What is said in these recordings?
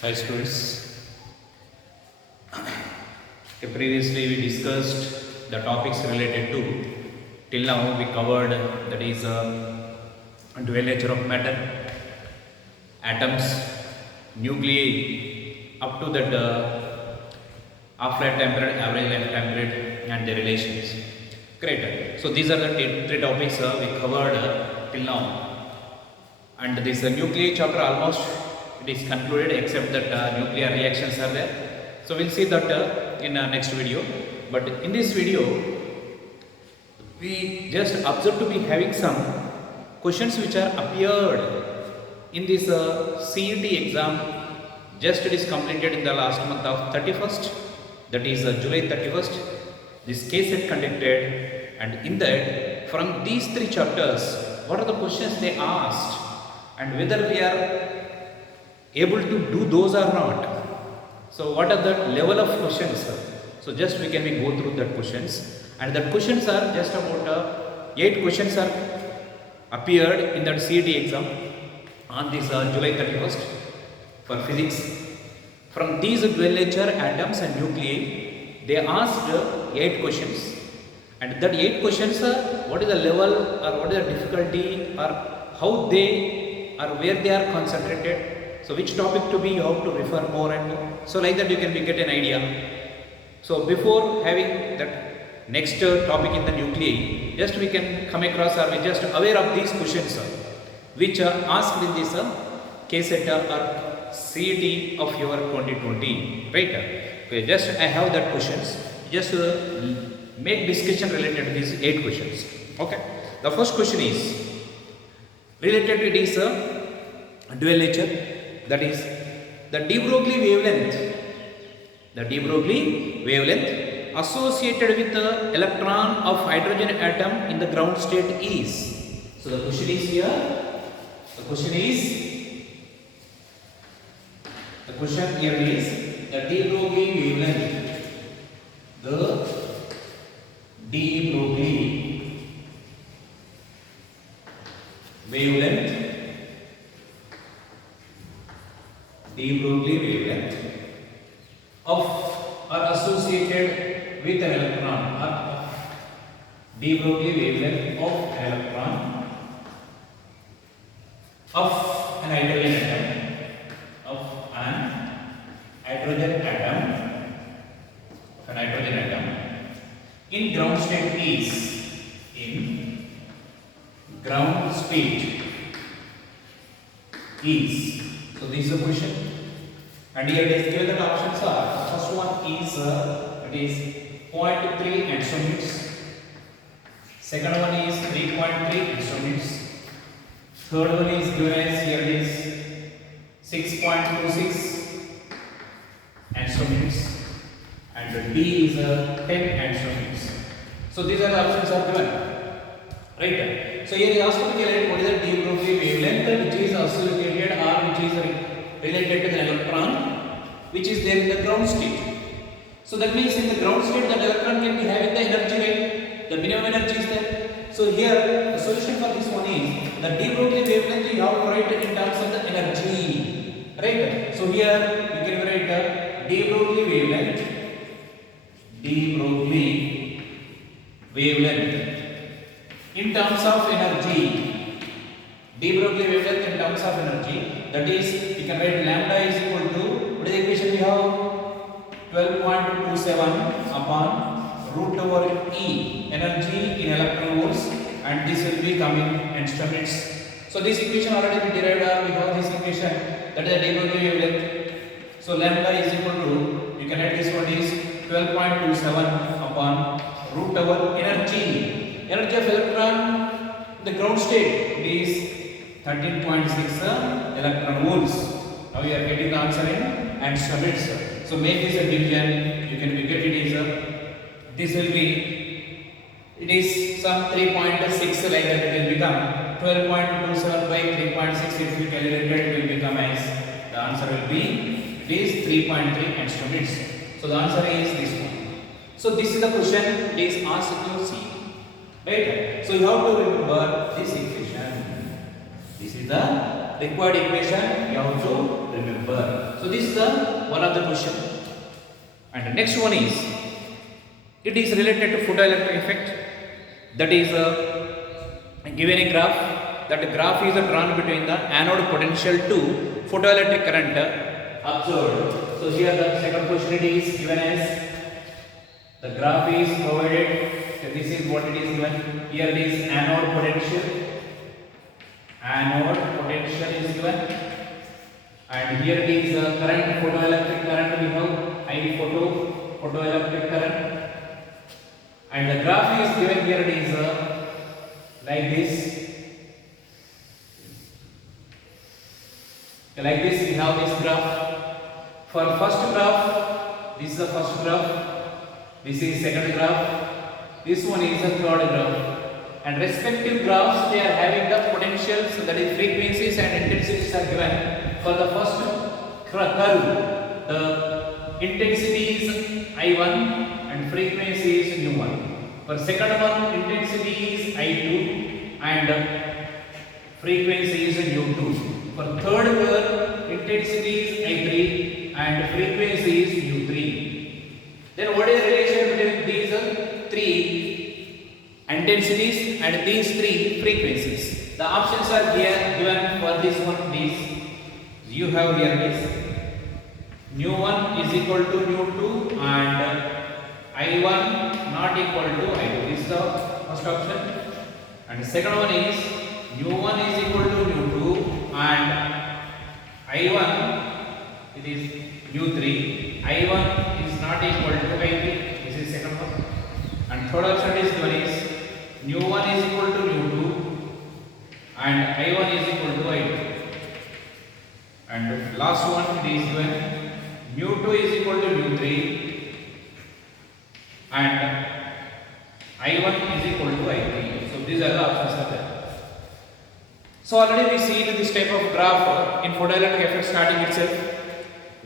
Hi students. Previously we discussed the topics related to, till now we covered, that is dual nature of matter, atoms, nuclei, up to that half-life time period, average lifetime period, and their relations. Great. So these are the three topics we covered till now. And this nuclear chapter almost it is concluded, except that nuclear reactions are there. So we'll see that in next video. But in this video, we just observe to be having some questions which are appeared in this CET exam. Just it is completed in the last month of 31st, that is July 31st. This case is conducted, and in that, from these three chapters, what are the questions they asked, and whether we are able to do those or not. So what are the level of questions? So just we can go through that questions, and that questions are just about 8 questions are appeared in that CET exam on this July 31st for physics. From these dual nature atoms and nuclei, they asked 8 questions, and that 8 questions what is the level or what is the difficulty or how they or where they are concentrated. So which topic to be, you have to refer more and more. So like that you can get an idea. So before having that next topic in the nuclei, just we can come across or we just aware of these questions which are asked in this KSET or CET of your 2020, right? Okay, just I have that questions. Just make discussion related to these 8 questions. Okay. The first question is related to this dual nature. That is the de Broglie wavelength. The de Broglie wavelength associated with the electron of hydrogen atom in the ground state is. So the question is here. The question here is the de Broglie wavelength. The de Broglie wavelength. De Broglie wavelength of or associated with an electron, or de Broglie wavelength of an electron of an hydrogen atom in ground state is. So this is the question, and here it is given that options are, first one is it is 0.3 angstroms, second one is 3.3 angstroms, third one is given as here it is 6.26 angstroms, and D is 10 angstroms. So these are the options are given, right? So here is asked to calculate what is the de Broglie wavelength which is associated or which is related to the electron which is there in the ground state. So that means in the ground state that electron can be having the energy, right? The minimum energy is there. So here the solution for this one is the de Broglie wavelength you have to write in terms of the energy, right? So here you can write the de Broglie wavelength in terms of energy. De Broglie wavelength in terms of energy, that is you can write lambda is equal to, what is the equation we have, 12.27 upon root over E, energy in electron volts, and this will be coming angstrom units. So this equation already we derived, we have this equation, that is the de Broglie wavelength. So lambda is equal to, you can write this one is 12.27 upon root over energy of electron in the ground state, it is 13.6 electron volts. Now you are getting the answer in angstrom units. So make this a division, you can get it is this will be, it is some 3.6 like that, it will become 12.27 by 3.6, it will calculate, it will become as, the answer will be, it is 3.3 angstrom units. So the answer is this one. So this is the question it is asked to see, right? So you have to remember this equation. This is the required equation you have to remember. So this is the one of the question. And the next one is, it is related to photoelectric effect. That is given a graph. That graph is drawn between the anode potential to photoelectric current observed. So here the second question it is given as, the graph is provided. So this is what it is given. Here it is anode potential. Anode potential is given. And here it is current, photoelectric current we have, I photoelectric current. And the graph is given here, it is like this. Like this we have this graph. For first graph, this is the first graph. This is second graph. This one is the third graph. And respective graphs, they are having the potentials, that is frequencies and intensities are given. For the first curve, the intensity is I1 and frequency is nu1. For second one, intensity is I2 and frequency is nu2. For third curve, intensity is I3 and frequency is nu3. Then what is the relation between these three intensities and these three frequencies? The options are here given for this one. These you have here this nu1 is equal to nu2 and I1 not equal to I2. This is the first option. And the second one is nu1 is equal to nu2 and I1 it is nu3. I1 is not equal to I3. This is second one. And third option is given is nu1 is equal to nu2 and I1 is equal to I2. And last one it is given nu2 is equal to nu3 and I1 is equal to I3. So these are the options are there. So already we see this type of graph in photoelectric effect starting itself.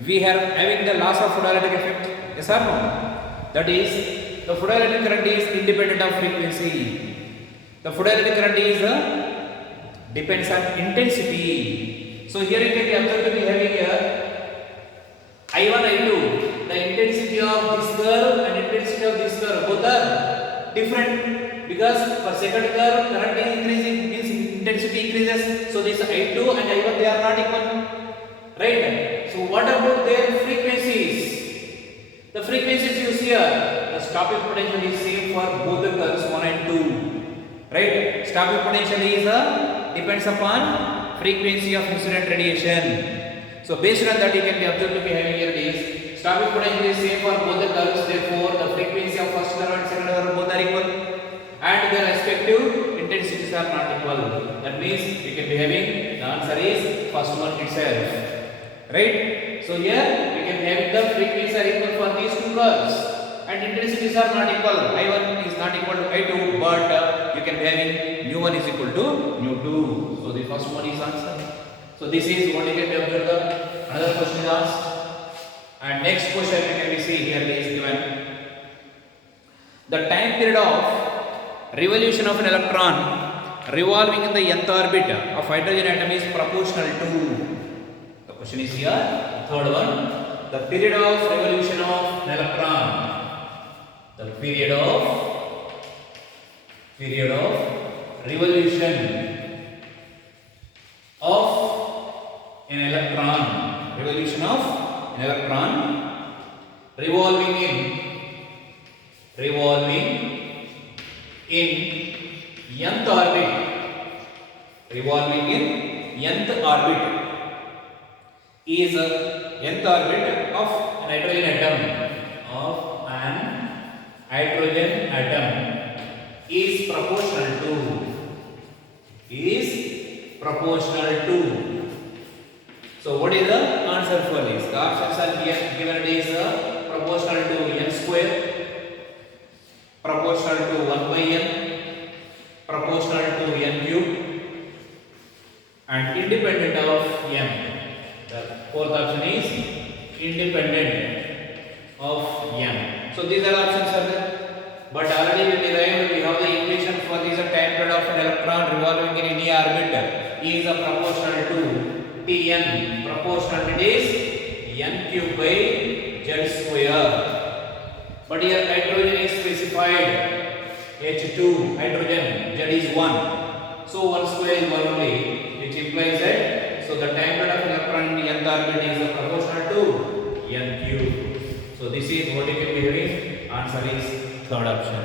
We are having the loss of photoelectric effect. Yes or no? That is, the photoelectric current is independent of frequency. The photoelectric current is depends on intensity. So here you can observe to be having here I1, I2. The intensity of this curve and intensity of this curve both are different, because for second curve current is increasing, means intensity increases. So this I2 and I1 they are not equal, right? So what about their frequencies? The frequencies you see here, the stopping potential is same for both the curves 1 and 2, right? Stopping potential is depends upon frequency of incident radiation. So based on that you can be observed to be having here this stopping potential is same for both the curves. Therefore the frequency of first curve and second curve both are equal, and their respective intensities are not equal. That means we can be having the answer is first one itself, right? So here we can be having the frequencies are equal for these two curves and intensities are not equal. I1 is not equal to I2, but you can be having nu1 is equal to nu2. So the first one is answer. So this is what you can be observed. Another question is asked, and next question we can be see here is given. The time period of revolution of an electron revolving in the nth orbit of hydrogen atom is proportional to. The question is here, third one, the period of revolution of an electron. The period of revolution of an electron. Revolution of an electron revolving in nth orbit. Revolving in nth orbit is nth orbit of an hydrogen atom is proportional to. So what is the answer for this? The options are given. It is proportional to n square, proportional to 1 by n, proportional to n cube, and independent of m. The fourth option is independent of m. So these are options are there. But already we derived, we have the equation for this time period of an electron revolving in any orbit. E is a proportional to Tn. Proportional it is n cube by z square. But here hydrogen is specified. H2 hydrogen, z is 1. So 1 square is 1 only, which implies that so the time period of electron in the nth orbit is proportional to n cube. So this is what you can be having. Answer is third option.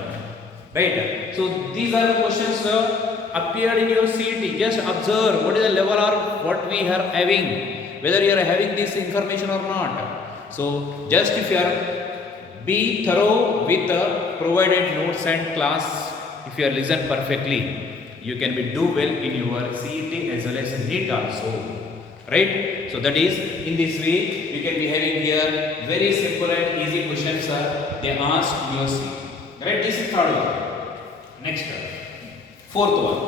Right? So these are the questions appeared in your CET. Just observe what is the level or what we are having, whether you are having this information or not. So just if you are be thorough with the provided notes and class, if you are listen perfectly, you can be do well in your CET as well as NEET also. Right? So that is in this way you can be having here very simple and easy questions they asked your CET. Right? This is third one. Next, fourth one.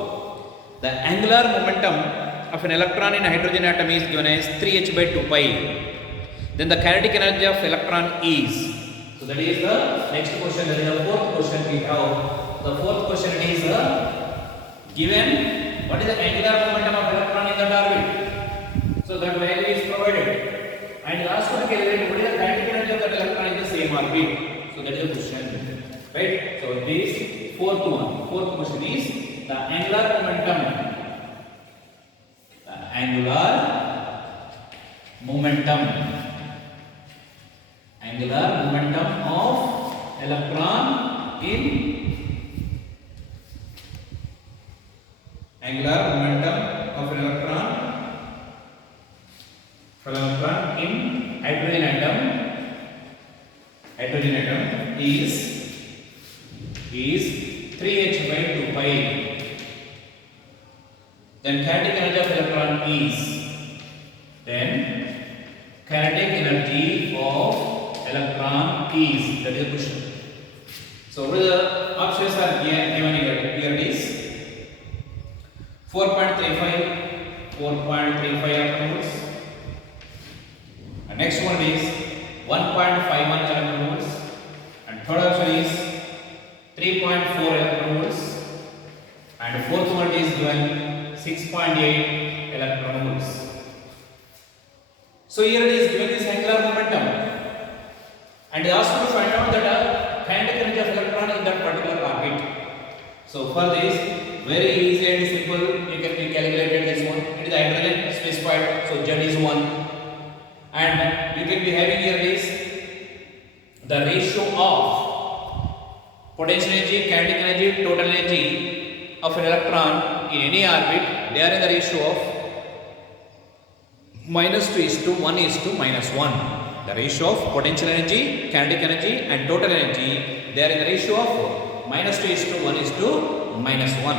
The angular momentum of an electron in a hydrogen atom is given as 3h by 2 pi. Then the kinetic energy of electron is. So that is the next question. That is the fourth question we have. The fourth question is given what is the angular momentum of electron in that orbit. So that value is provided. And last one calculate what is the kinetic energy of that electron in the same orbit. So that is the question. Right? So this fourth one. Fourth question is the angular momentum. The angular momentum. Angular momentum of electron in angular momentum of an electron in hydrogen atom is 3h by 2 pi. Then kinetic energy of electron is electron is, that is the question. So what the options are given here? Here it is 4.35 electron. And next one is 1.51 electron. And third option is 3.4 electron. And fourth one is given 6.8 electron. So here it is given this angular momentum. And they ask you to find out that kinetic energy of electron in that particular orbit. So for this, very easy and simple, you can be calculated this one. It is hydrogen specified, so Z is 1. And you can be having here this the ratio of potential energy, kinetic energy, total energy of an electron in any orbit. They are in the ratio of -2:1:-1. The ratio of potential energy, kinetic energy and total energy, they are in the ratio of -2:1:-1.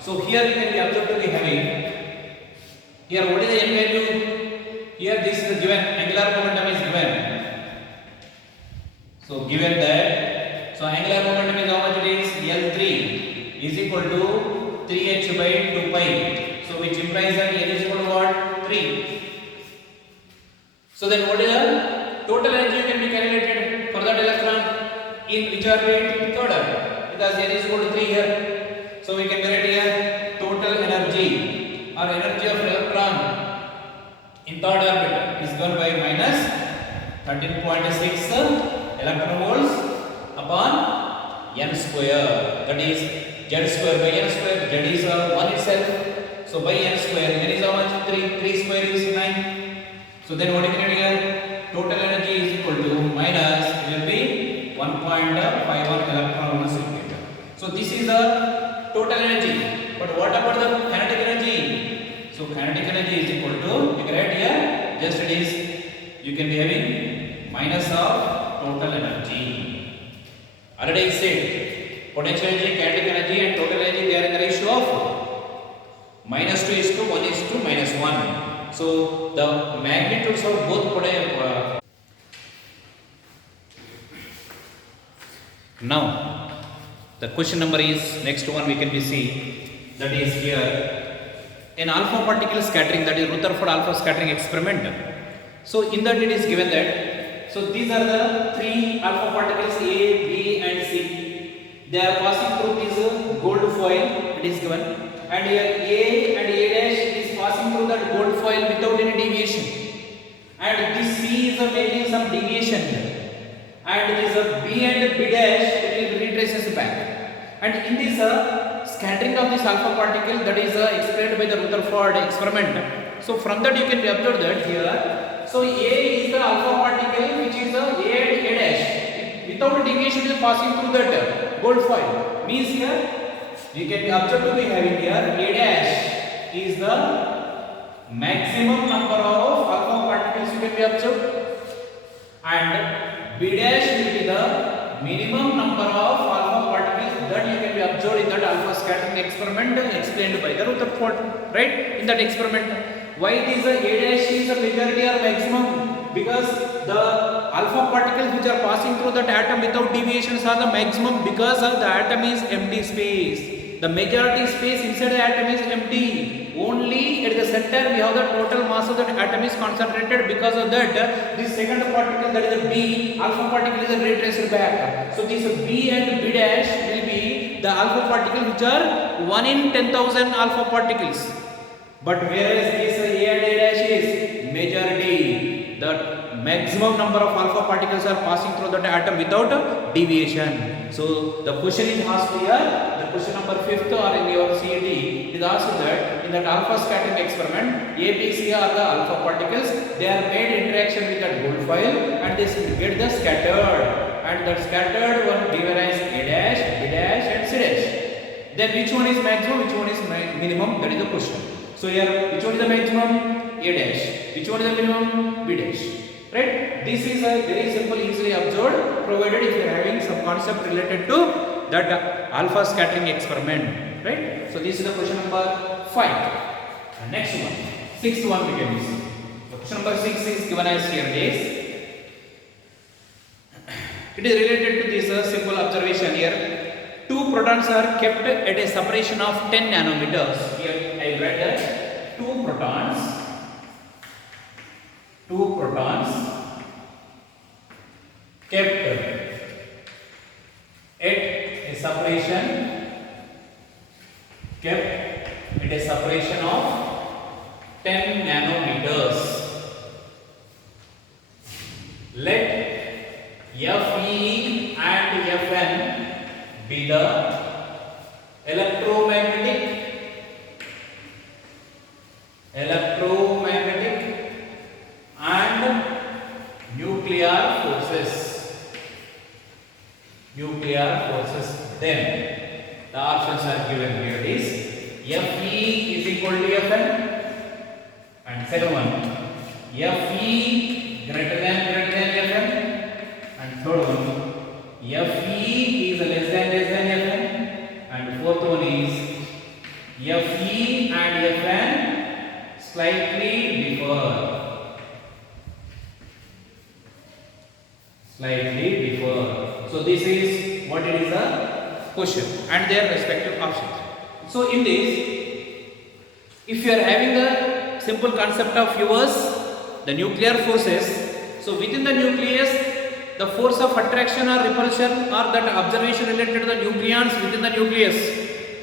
So here you can be observed to be having here what is the n value? Here this is given, angular momentum is given. So given that, so angular momentum is how much it is? L3 is equal to 3h by 2 pi. So which implies that L is equal to what? 3. So then what is the total energy can be calculated for that electron in which orbit? Third orbit, because L is equal to 3 here. So we can write here total energy or energy of electron in third orbit is given by minus 13.6 electron volts upon n square. That is z square by n square. Z is 1 itself. So by n square, n is how much? 3. 3 square is 9. So then what you can get here? Total energy is equal to minus, it will be 1.51 electron volts. So this is the total energy. But what about the kinetic energy? So kinetic energy is equal to, you can write here, just it is, you can be having minus of total energy. Already I said, potential energy, kinetic energy and total energy, they are in the ratio of -2:1:-1. So the magnitudes of both now the question number is next one we can be see, that is here an alpha particle scattering, that is Rutherford alpha scattering experiment. So in that it is given that, so these are the three alpha particles A, B and C. they are passing through this gold foil, it is given, and here A and A dash is passing through that gold foil without any deviation, and this C is making some deviation here, and this B and B dash it will retraces back, and in this scattering of this alpha particle, that is explained by the Rutherford experiment. So from that you can observe that here, so A is the alpha particle which is A and A dash without deviation is passing through that gold foil, means here you can observe to be having here A dash is the maximum number of alpha particles you can be observed, and B dash will be the minimum number of alpha particles that you can be observed in that alpha scattering experiment explained by the Rutherford, right? In that experiment, why it is A dash is a majority or maximum? Because the alpha particles which are passing through that atom without deviations are the maximum, because the atom is empty space. The majority space inside the atom is empty. Only at the center we have the total mass of that atom is concentrated. Because of that, this second particle, that is a B, alpha particle is retraced back. So this B and B dash will be the alpha particles which are 1 in 10,000 alpha particles. But whereas this A and A dash is majority, the maximum number of alpha particles are passing through that atom without deviation. So the question is asked here, the question number 5th or in your CET, it is asked that in that alpha scattering experiment, A, B, C are the alpha particles, they are made interaction with that gold foil and they get the scattered, and that scattered one given as A dash, B dash and C dash. Then which one is maximum, which one is minimum, that is the question. So here, which one is the maximum? A dash. Which one is the minimum? B dash. Right? This is a very simple, easily observed, provided if you are having some concept related to that alpha scattering experiment. Right? So this is the question number 5. And next one, 6th one we can see. The question number 6 is given as here it is. It is related to this simple observation here. Two protons are kept at a separation of 10 nanometers. Here I read that two protons kept at a separation of 10 nanometers. Let Fe and Fn be the electromagnetic and nuclear forces. Then the options are given here is Fe is equal to Fn, and second one Fe greater than Fn, and third one Fe is less than Fn, and fourth one is Fe and Fn slightly differ. So this is what it is the question and their respective options. So in this, if you are having a simple concept of yours, the nuclear forces, so within the nucleus, the force of attraction or repulsion or that observation related to the nucleons within the nucleus,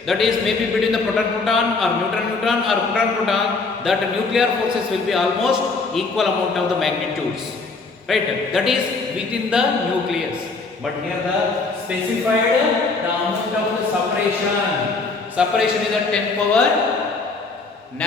that is maybe between the proton-proton or neutron-neutron or proton-proton, that nuclear forces will be almost equal amount of the magnitudes, right? That is within the nucleus. But here the specified the amount of the separation is at 10 power 9,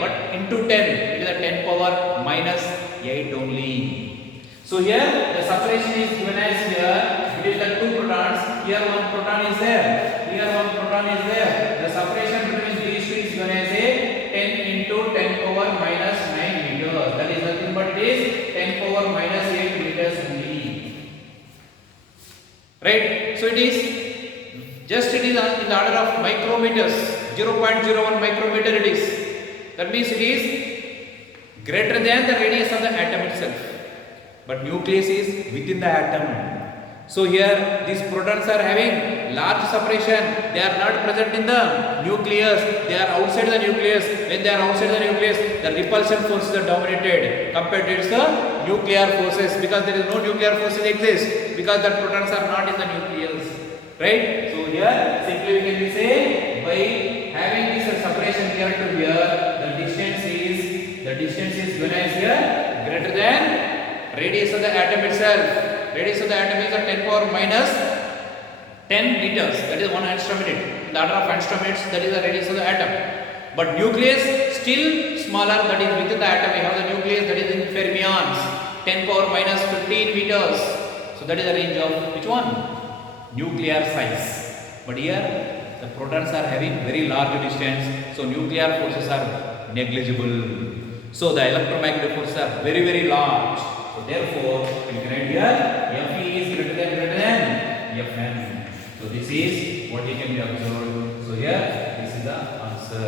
but into 10 it is a 10 power minus 8 only. So here the separation is given as here, it is the two protons, here one proton is there, here one proton is there. The separation between these two is given as a 10 into 10 power minus 9 meters. That is nothing but it is 10 power minus 8 meters only. Right? So it is just it is in the order of micrometers, 0.01 micrometer it is. That means it is greater than the radius of the atom itself. But nucleus is within the atom. So here these protons are having large separation. They are not present in the nucleus. They are outside the nucleus. When they are outside the nucleus, the repulsion forces are dominated compared to the nuclear forces, because there is no nuclear forces exist because the protons are not in the nucleus. right? So here simply we can say by having this separation here to here, the distance is given as here greater than radius of the atom itself. Radius of the atom is a 10 power minus 10 meters, that is 1 angstrom unit. In the order of angstrom units, that is the radius of the atom. But nucleus still smaller, that is within the atom we have the nucleus, that is in fermions, 10 power minus 15 meters. So that is the range of which one? Nuclear size. But here the protons are having very large distance, so nuclear forces are negligible. So the electromagnetic forces are very large. So therefore you can write here Fe is greater than Fm. So this is what you can be observed. So here this is the answer.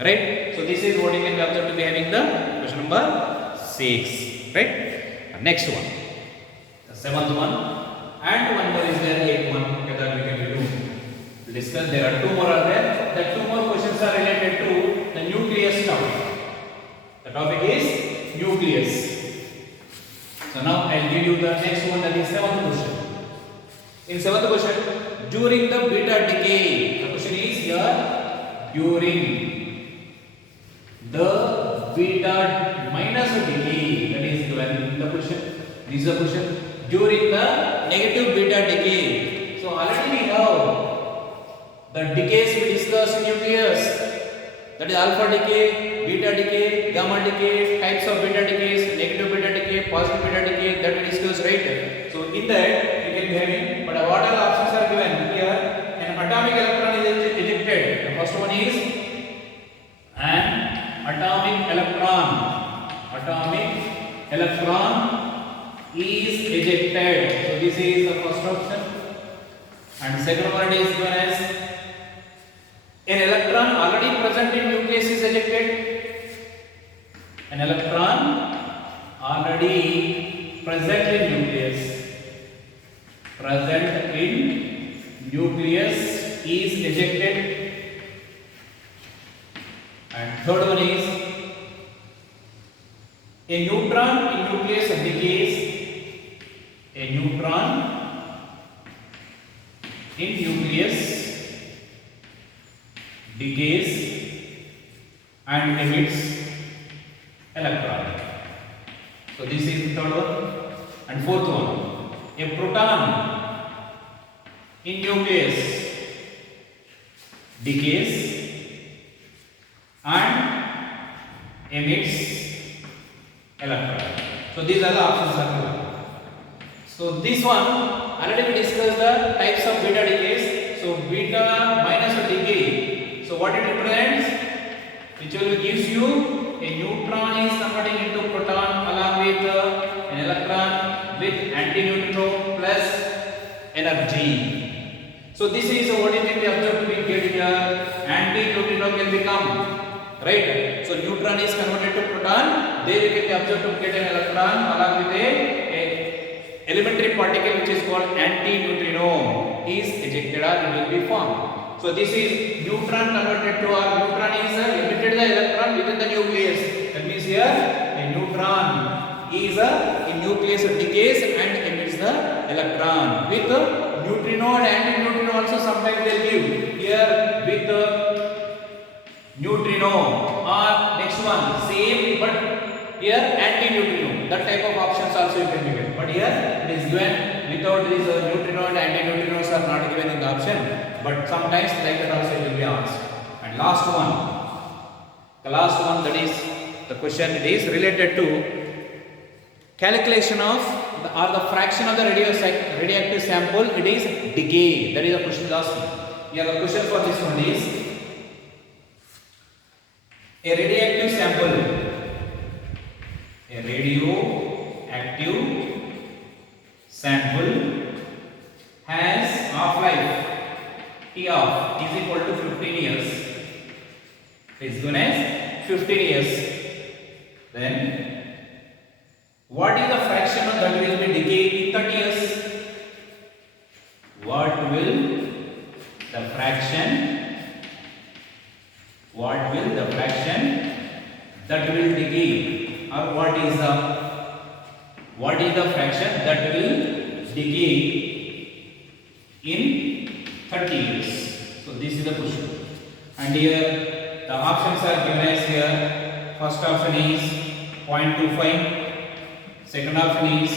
Right? So this is what you can be observed to be having the question number 6. Right? Next one. The 7th one. And one more is there, 8th one that we can do. To discuss, there are 2 more are there. The 2 more questions are related to the nucleus topic. The topic is nucleus. So now I will give you the next one, that is 7th question. In 7th question, during the beta decay, the question is here, during the beta minus decay, that is given the question. This is the question. During the negative beta decay. So already we have the decays we discussed in nucleus. That is alpha decay, beta decay, gamma decay, types of beta decays, negative beta decay, positive beta decay, that we discussed, right? So in that you can be having, but what are the options are given here? An atomic electron is ejected. The first one is an atomic electron. Atomic electron is ejected. So this is the first option. And second one is given as an electron already present in nucleus is ejected. An electron already present in nucleus. Present in nucleus is ejected. And third one is a neutron in nucleus decays. A neutron in nucleus decays and emits electron. So this is the third one. And fourth one, a proton in nucleus decays and emits electron. So these are the options are given. So this one already we discussed the types of beta decays. So beta minus decay. So what it represents? Which will gives you a neutron is converting into proton along with an electron with antineutrino plus energy. So this is what you can be observed to be get here. Antineutrino can become, right? So neutron is converted to proton. There you can be observed to get an electron along with a elementary particle which is called antineutrino is ejected or it will be formed. So this is neutron converted to, or neutron is emitted the electron within the nucleus. That means here a neutron is in nucleus decays and emits the electron with neutrino and antineutrino also sometimes they give here with neutrino or next one same but here antineutrino. That type of options also you can be given. But here it is given without this neutrino and antineutrinos are not given in the option. But sometimes like that also it will be asked. And last one. The last one, that is the question, it is related to calculation of the fraction of the radioactive sample, it is decay. That is the question asking. Here the question for this one is a radioactive sample. A radioactive sample has half-life T of is equal to 15 years. It is given as 15 years. Then what is the fraction of that will be decayed in 30 years? What will the fraction that will decay, or what is the fraction that will decay in 30 years. So this is the question. And here the options are given as here. First option is 0.25, second option is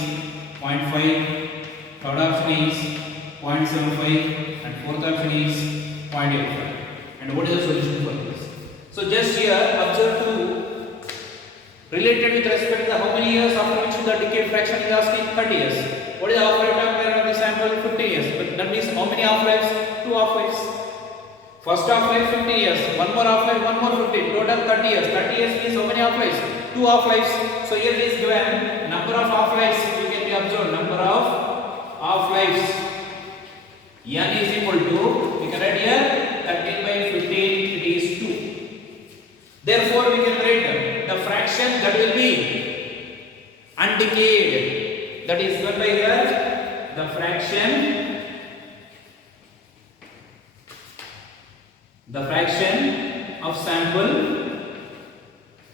0.5, third option is 0.75, and fourth option is 0.85. And what is the solution for this? So just here observe to related with respect to how many years after which the decayed fraction is asking. 30 years. What is the half-life time period of the sample? 50 years. But that means how many half-lives? 2 half-lives. First half-life 50 years, one more half-life, one more 50, total 30 years. 30 years means how many half-lives? 2 half-lives. So here it is given number of half-lives. You can be observed number of half-lives. N is equal to, we can write here 13 by 15, it is 2. Therefore we can write the fraction that will be undecayed. That is given by here the fraction of sample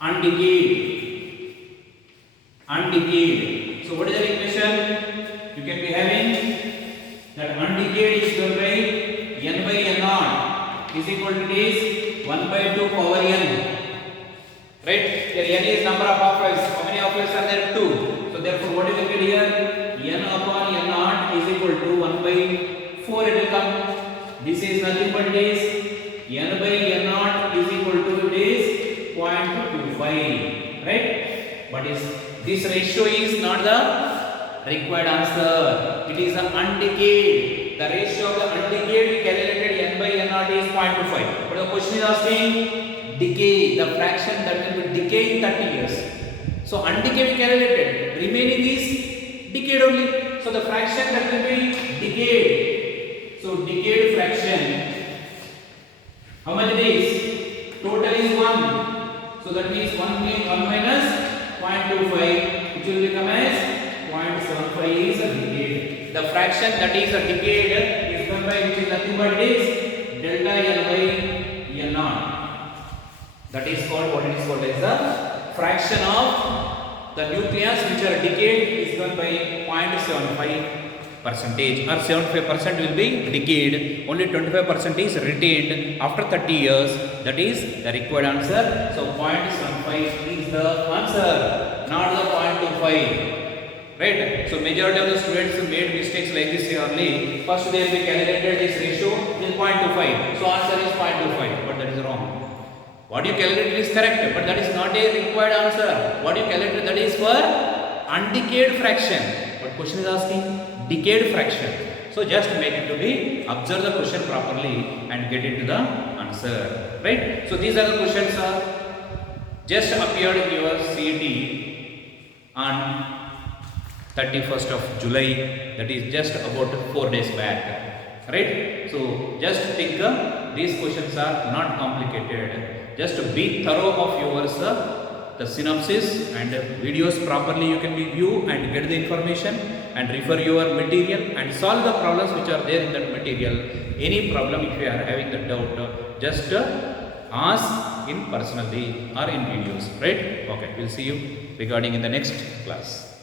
undecayed. So what is the equation? You can be having that undecayed is given by n by n naught is equal to this 1 by 2 power n. Right? Here n is number of half-lives. How many half-lives are there? 2. So therefore what is the equation here? N upon n naught is equal to 1 by 4 it will come. This is nothing but this n by n naught is equal to this 0.25. Right? But this ratio is not the required answer. It is the undecayed. The ratio of the undecayed we calculated n by n naught is 0.25. But the question is asking decay, the fraction that will be decayed in 30 years. So undecayed we calculated, remaining is decayed only. So the fraction that will be decayed. So decayed fraction, how much it is? Total is 1. So that means 1 minus 0.25, which will become as 0.75 is a decayed. The fraction that is a decayed is given by, which is nothing but this delta n by n naught. That is called, what it is called as the fraction of the nucleons which are decayed is given by 0.75% or 75% will be decayed. Only 25% is retained after 30 years. That is the required answer. So 0.75 is the answer, not the 0.25. Right? So majority of the students made mistakes like this only. First they will be calculated this ratio is 0.25. So answer is 0.25, but that is wrong. What you calculated is correct, but that is not a required answer. What you calculated, that is for undecayed fraction. But question is asking decayed fraction. So just make it to be, observe the question properly and get into the answer. Right? So these are the questions just appeared in your CET on 31st of July. That is just about 4 days back. Right? So just think these questions are not complicated. Just be thorough of yours, the synopsis and videos properly you can view and get the information and refer your material and solve the problems which are there in that material. Any problem if you are having the doubt, just ask in personally or in videos. Right? Okay, we'll see you regarding in the next class.